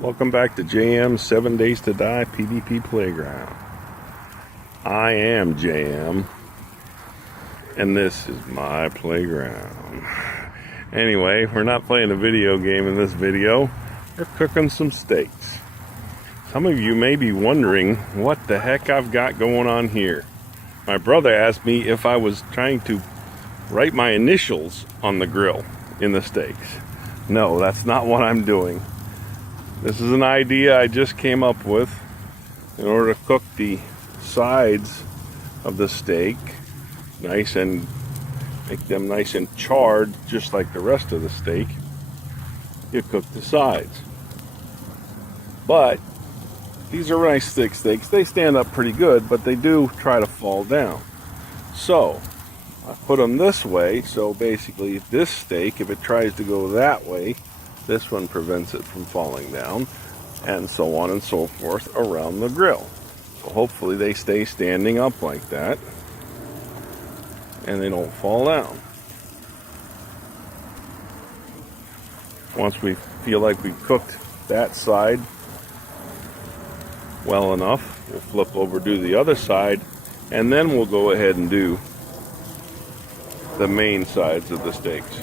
Welcome back to JM's 7 Days to Die PvP Playground. I am JM, and this is my playground. Anyway, we're not playing a video game in this video. We're cooking some steaks. Some of you may be wondering what the heck I've got going on here. My brother asked me if I was trying to write my initials on the grill in the steaks. No, that's not what I'm doing. This is an idea I just came up with in order to cook the sides of the steak nice and make them nice and charred, just like the rest of the steak. You cook the sides. But these are nice thick steaks. They stand up pretty good, but they do try to fall down. So I put them this way, so basically this steak, if it tries to go that way, this one prevents it from falling down, and so on and so forth around the grill. So hopefully they stay standing up like that, and they don't fall down. Once we feel like we've cooked that side well enough, we'll flip over, do the other side, and then we'll go ahead and do the main sides of the steaks.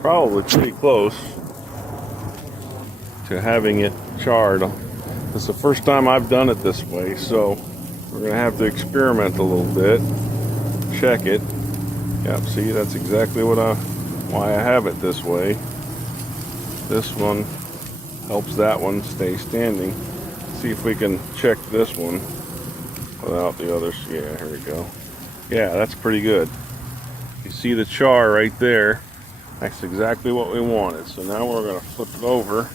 Probably pretty close to having it charred. It's the first time I've done it this way, so we're going to have to experiment a little bit. Check it. Yep, see, that's exactly why I have it this way. This one helps that one stay standing. See if we can check this one without the others. Yeah, here we go. Yeah, that's pretty good. You see the char right there. That's exactly what we wanted. So now we're going to flip it over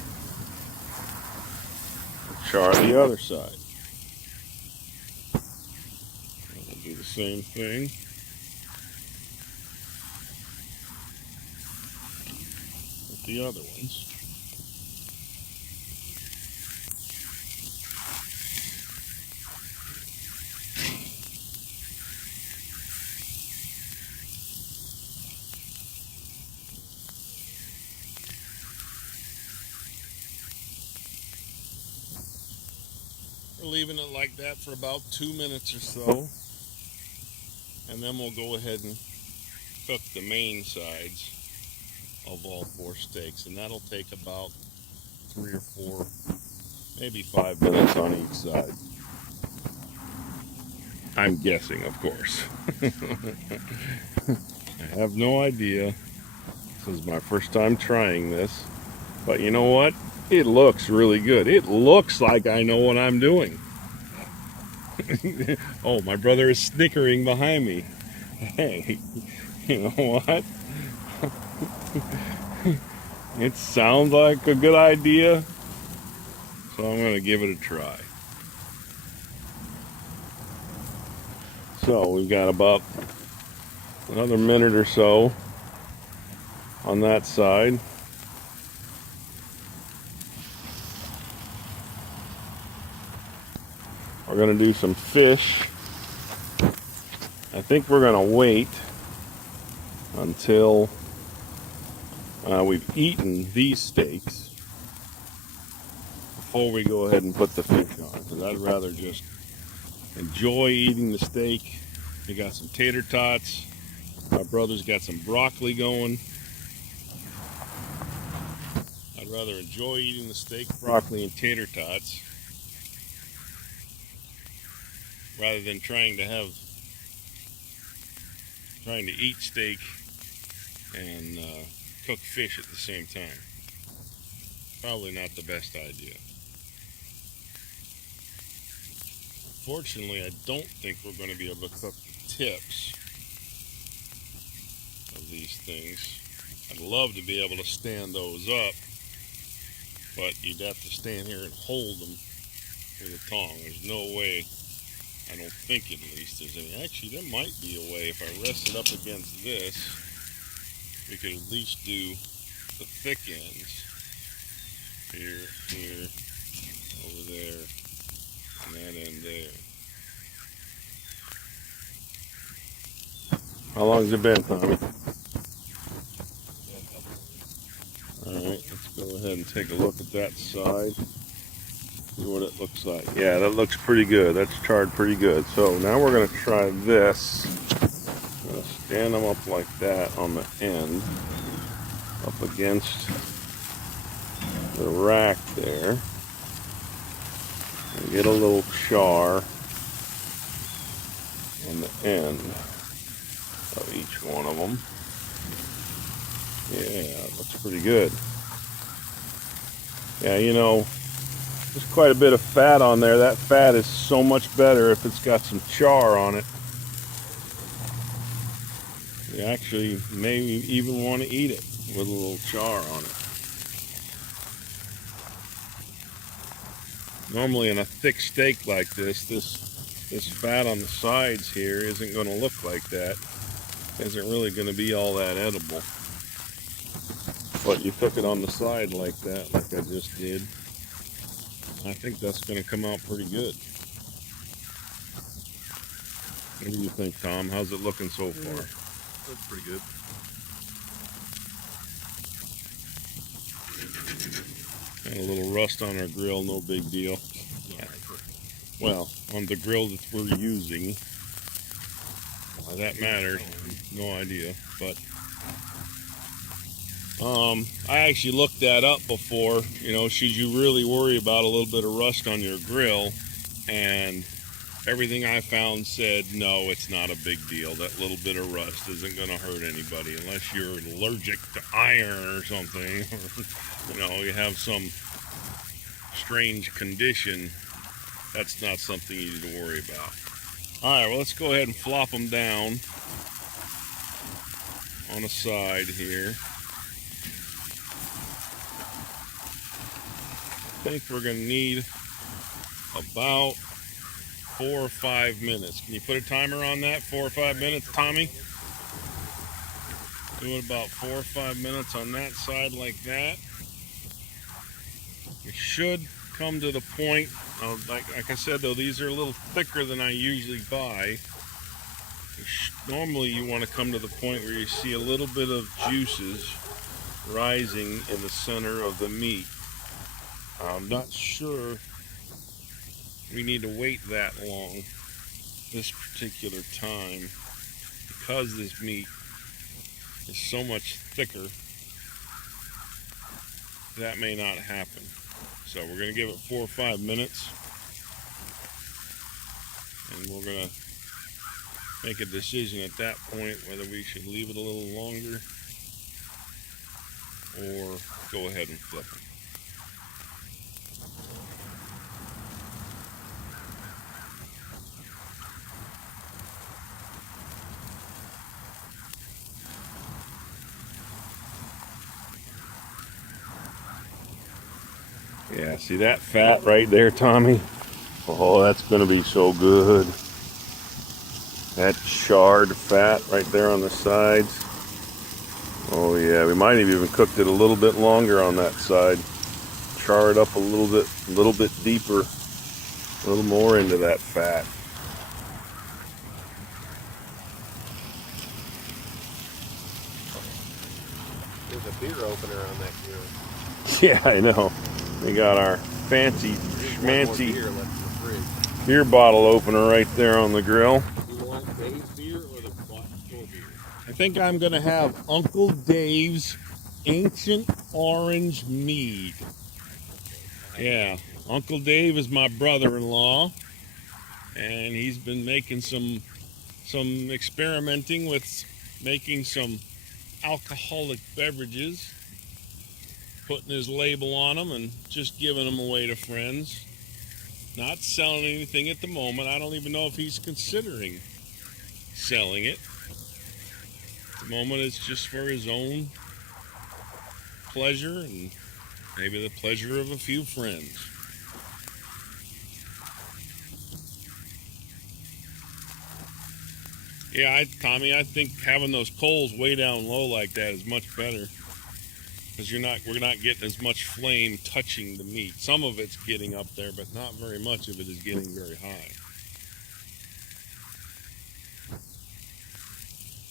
and char the other side. We'll do the same thing. With the other ones. We're leaving it like that for about 2 minutes or so, and then we'll go ahead and cook the main sides of all 4 steaks, and that'll take about 3 or 4, maybe 5 minutes on each side. I'm guessing, of course. I have no idea. This is my first time trying this, but you know what? It looks really good. It looks like I know what I'm doing. Oh, my brother is snickering behind me. Hey, you know what? It sounds like a good idea, so I'm going to give it a try. So we've got about another minute or so on that side. We're going to do some fish. I think we're going to wait until we've eaten these steaks before we go ahead and put the fish on. Because I'd rather just enjoy eating the steak. We got some tater tots. My brother's got some broccoli going. I'd rather enjoy eating the steak, broccoli, and tater tots rather than trying to eat steak and cook fish at the same time. Probably not the best idea. Fortunately, I don't think we're going to be able to cook the tips of these things. I'd love to be able to stand those up, but you'd have to stand here and hold them with a tong. There's no way, I don't think at least there's any. Actually, there might be a way. If I rest it up against this, we could at least do the thick ends. Here, over there, and that end there. How long's it been, Tommy? ahead and take a look at that side. See what it looks like. Yeah, that looks pretty good. That's charred pretty good. So now we're going to try this. I'm going to stand them up like that on the end, up against the rack there, and get a little char on the end of each one of them. Yeah, it looks pretty good. Yeah, you know, there's quite a bit of fat on there. That fat is so much better if it's got some char on it. You actually may even want to eat it with a little char on it. Normally in a thick steak like this fat on the sides here isn't going to look like that. Isn't really going to be all that edible. But you cook it on the side like that, like I just did, I think that's going to come out pretty good. What do you think, Tom? How's it looking so far? Looks pretty good. Got a little rust on our grill, no big deal. Yeah. Well, on the grill that we're using, that matters. No idea, but I actually looked that up before. You know, should you really worry about a little bit of rust on your grill? And everything I found said no, it's not a big deal. That little bit of rust isn't going to hurt anybody unless you're allergic to iron or something, or you know, you have some strange condition. That's not something you need to worry about. All right, well, let's go ahead and flop them down on the side here. I think we're going to need about 4 or 5 minutes. Can you put a timer on that? 4 or 5 minutes, Tommy? Do it about 4 or 5 minutes on that side like that. You should come to the point, like I said though, these are a little thicker than I usually buy. Normally you want to come to the point where you see a little bit of juices rising in the center of the meat. I'm not sure we need to wait that long this particular time, because this meat is so much thicker. That may not happen. So we're going to give it 4 or 5 minutes, and we're going to make a decision at that point whether we should leave it a little longer or go ahead and flip it. Yeah, see that fat right there, Tommy? Oh, that's going to be so good. That charred fat right there on the sides. Oh yeah, we might have even cooked it a little bit longer on that side. Char it up a little bit deeper, a little more into that fat. There's a beer opener on that grill. Yeah, I know. We got our fancy, schmancy beer bottle opener right there on the grill. You want Dave's beer or the store beer? I think I'm going to have Uncle Dave's Ancient Orange Mead. Yeah, Uncle Dave is my brother-in-law, and he's been making some experimenting with making some alcoholic beverages, putting his label on them and just giving them away to friends. Not selling anything at the moment. I don't even know if he's considering selling it. At the moment it's just for his own pleasure and maybe the pleasure of a few friends. Yeah, Tommy, I think having those coals way down low like that is much better, because we're not getting as much flame touching the meat. Some of it's getting up there, but not very much of it is getting very high.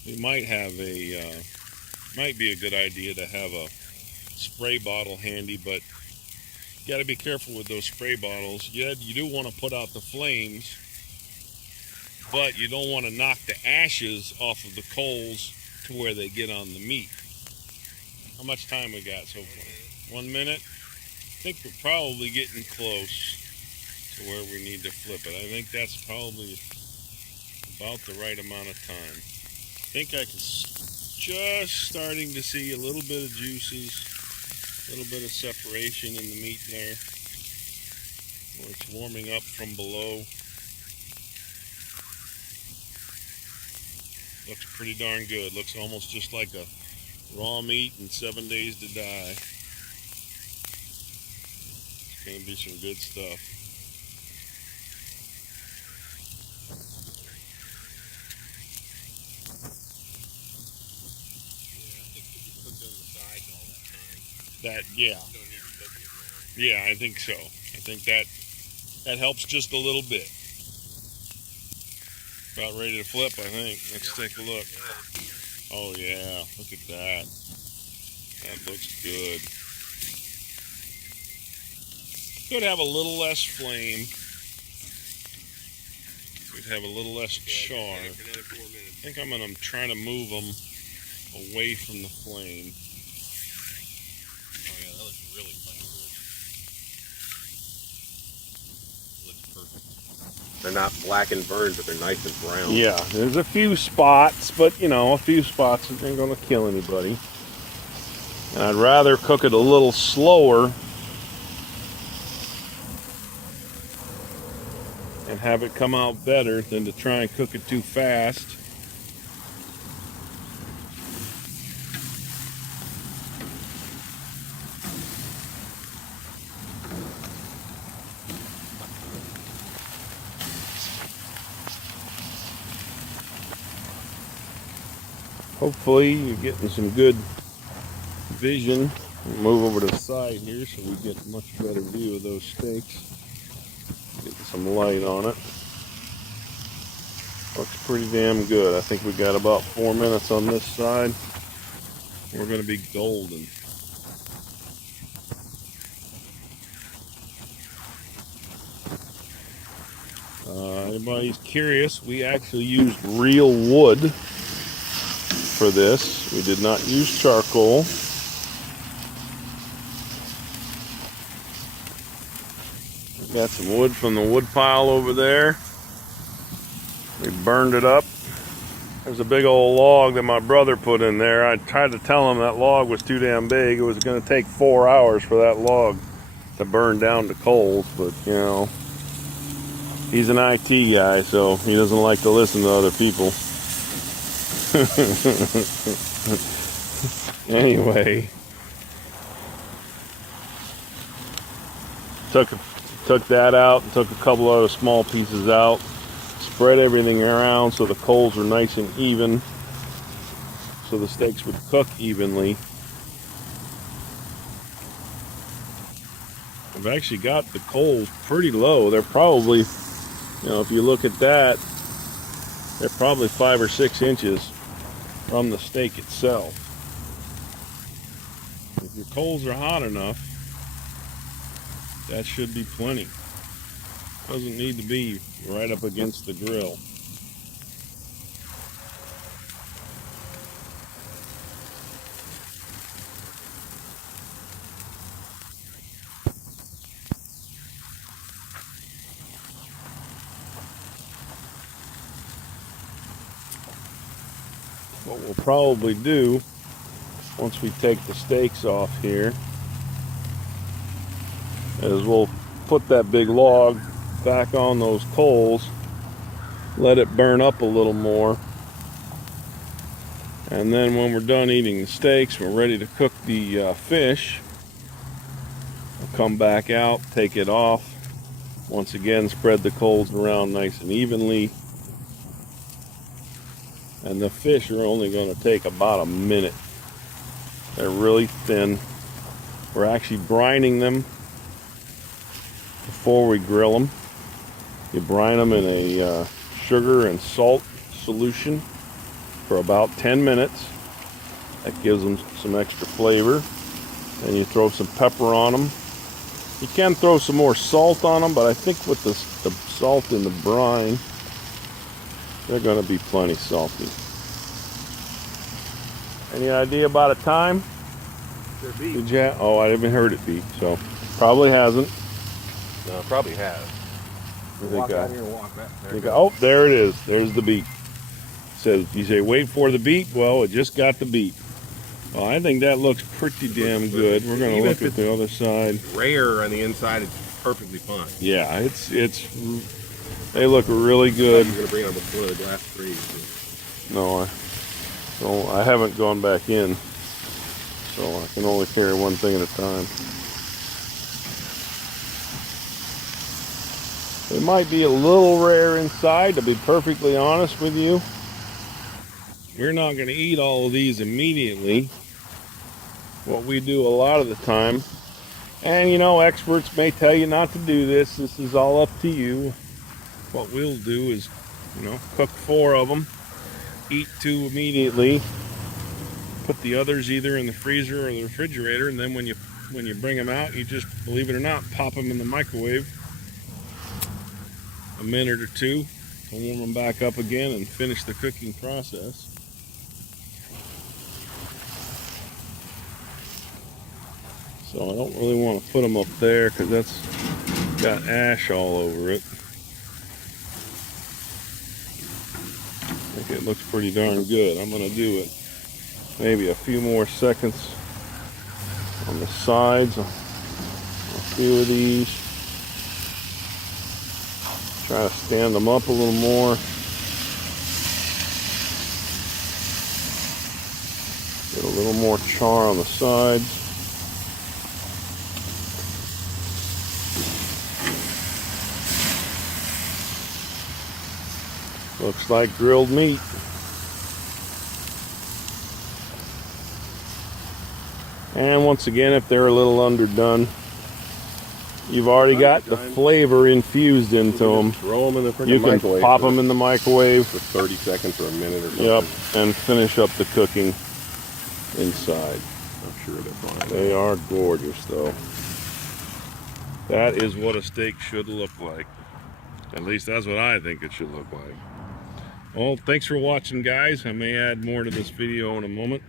We might be a good idea to have spray bottle handy, but you got to be careful with those spray bottles. Yeah, you do want to put out the flames, but you don't want to knock the ashes off of the coals to where they get on the meat. How much time we got so far? 1 minute? I think we're probably getting close to where we need to flip it. I think that's probably about the right amount of time. I think I can just starting to see a little bit of juices, a little bit of separation in the meat there, where it's warming up from below. Looks pretty darn good. Looks almost just like a raw meat in 7 days to die. It's going to be some good stuff. Yeah, yeah, I think so. I think that helps just a little bit. About ready to flip, I think. Let's take a look. Oh yeah, look at that. That looks good. Could have a little less flame. Could have a little less char. I think I'm gonna try to move them away from the flame. Oh yeah, that looks really fucking good. Looks perfect. They're not black and burned, but they're nice and brown. Yeah, there's a few spots, but you know, a few spots that ain't gonna kill anybody. And I'd rather cook it a little slower and have it come out better than to try and cook it too fast. Hopefully you're getting some good vision. We'll move over to the side here so we get a much better view of those steaks. Get some light on it. Looks pretty damn good. I think we got about 4 minutes on this side. We're going to be golden. Anybody's curious, we actually used real wood for this. We did not use charcoal. Got some wood from the wood pile over there. We burned it up. There's a big old log that my brother put in there. I tried to tell him that log was too damn big. It was going to take 4 hours for that log to burn down to coals, but you know, he's an IT guy, so he doesn't like to listen to other people. Anyway, took that out and took a couple other small pieces out. Spread everything around so the coals were nice and even, so the steaks would cook evenly. I've actually got the coals pretty low. They're probably, you know, if you look at that, they're probably 5 or 6 inches from the steak itself. If your coals are hot enough, that should be plenty. Doesn't need to be right up against the grill. What we'll probably do once we take the steaks off here is we'll put that big log back on those coals, let it burn up a little more, and then when we're done eating the steaks, we're ready to cook the fish. We'll come back out, take it off, once again spread the coals around nice and evenly, and the fish are only going to take about a minute. They're really thin. We're actually brining them before we grill them. You brine them in a sugar and salt solution for about 10 minutes. That gives them some extra flavor. and you throw some pepper on them. You can throw some more salt on them, but I think with the salt in the brine, they're going to be plenty salty. Any idea about a time? Did you oh, I haven't heard it beep, so probably hasn't. No, it probably has. Walk out here and walk back. Oh, there it is. There's the beep. Says, you say, wait for the beep. Well, it just got the beep. Well, I think that looks pretty damn good. We're going to look at the other side. Rare on the inside, it's perfectly fine. Yeah, they look really good. You're going to bring on one of the glass trees. No, I haven't gone back in, so I can only carry one thing at a time. It might be a little rare inside, to be perfectly honest with you. We're not going to eat all of these immediately. What we do a lot of the time, and you know, experts may tell you not to do this. This is all up to you. What we'll do is, you know, cook 4 of them, eat 2 immediately, put the others either in the freezer or the refrigerator, and then when you bring them out, you just, believe it or not, pop them in the microwave a minute or 2 to warm them back up again and finish the cooking process. So I don't really want to put them up there because that's got ash all over it. I think it looks pretty darn good. I'm going to do it maybe a few more seconds on the sides, a few of these. Try to stand them up a little more. Get a little more char on the sides. Looks like grilled meat. And once again, if they're a little underdone, you've already got the flavor infused into them. Throw them in the You can microwave. pop them in the microwave For 30 seconds or a minute or something. Yep, and finish up the cooking inside. I'm sure they're fine. They are gorgeous, though. That is what a steak should look like. At least that's what I think it should look like. Well, thanks for watching, guys. I may add more to this video in a moment.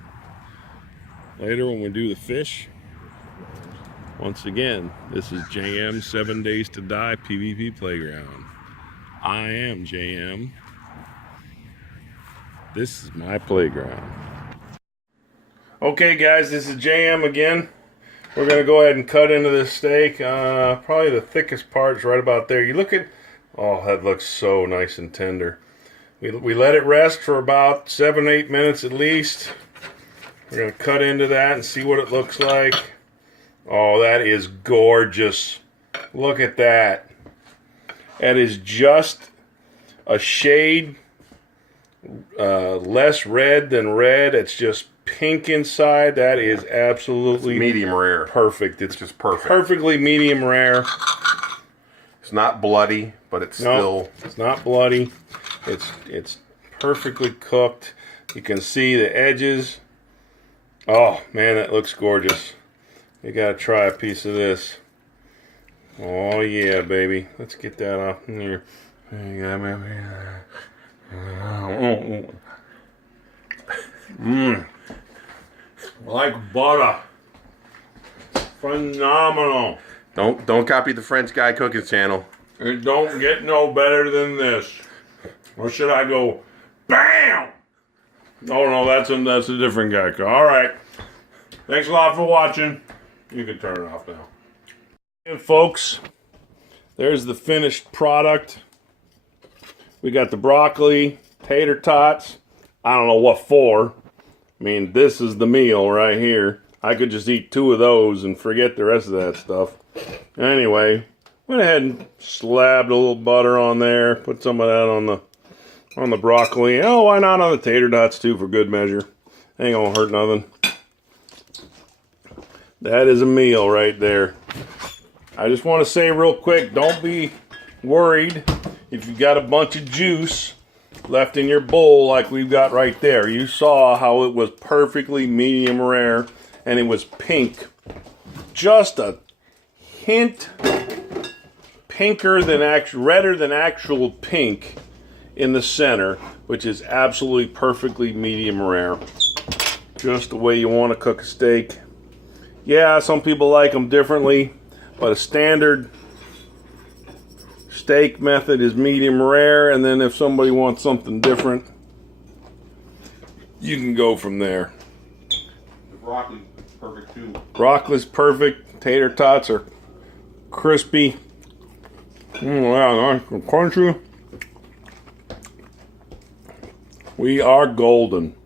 Later when we do the fish. Once again, this is JM 7 Days to Die PvP Playground. I am JM. This is my playground. Okay, guys, this is JM again. We're going to go ahead and cut into this steak. Probably the thickest part is right about there. You look at, oh, that looks so nice and tender. We let it rest for about 7-8 minutes at least. We're going to cut into that and see what it looks like. Oh, that is gorgeous. Look at that. That is just a shade less red than red. It's just pink inside. That is absolutely medium rare. Perfect. It's just perfect. Perfectly medium rare. It's not bloody, but it's still... It's not bloody. It's perfectly cooked. You can see the edges. Oh, man, that looks gorgeous. You gotta try a piece of this. Oh, yeah, baby. Let's get that off here. Like butter. Phenomenal. Don't copy the French guy cooking channel. It don't get no better than this. Or should I go, BAM! Oh no, that's a different guy. All right. Thanks a lot for watching. You can turn it off now. And folks, there's the finished product. We got the broccoli, tater tots. I don't know what for. I mean, this is the meal right here. I could just eat 2 of those and forget the rest of that stuff. Anyway, went ahead and slabbed a little butter on there. Put some of that on the broccoli. Oh, why not on the tater tots too, for good measure. Ain't gonna hurt nothing. That is a meal right there. I just want to say real quick, don't be worried if you've got a bunch of juice left in your bowl like we've got right there. You saw how it was perfectly medium rare and it was pink just a hint pinker than redder than actual pink in the center, which is absolutely perfectly medium rare. Just the way you want to cook a steak. Yeah, some people like them differently, but a standard steak method is medium rare, and then if somebody wants something different, you can go from there. The broccoli's perfect too. Broccoli's perfect. Tater tots are crispy. Wow, nice and crunchy. We are golden.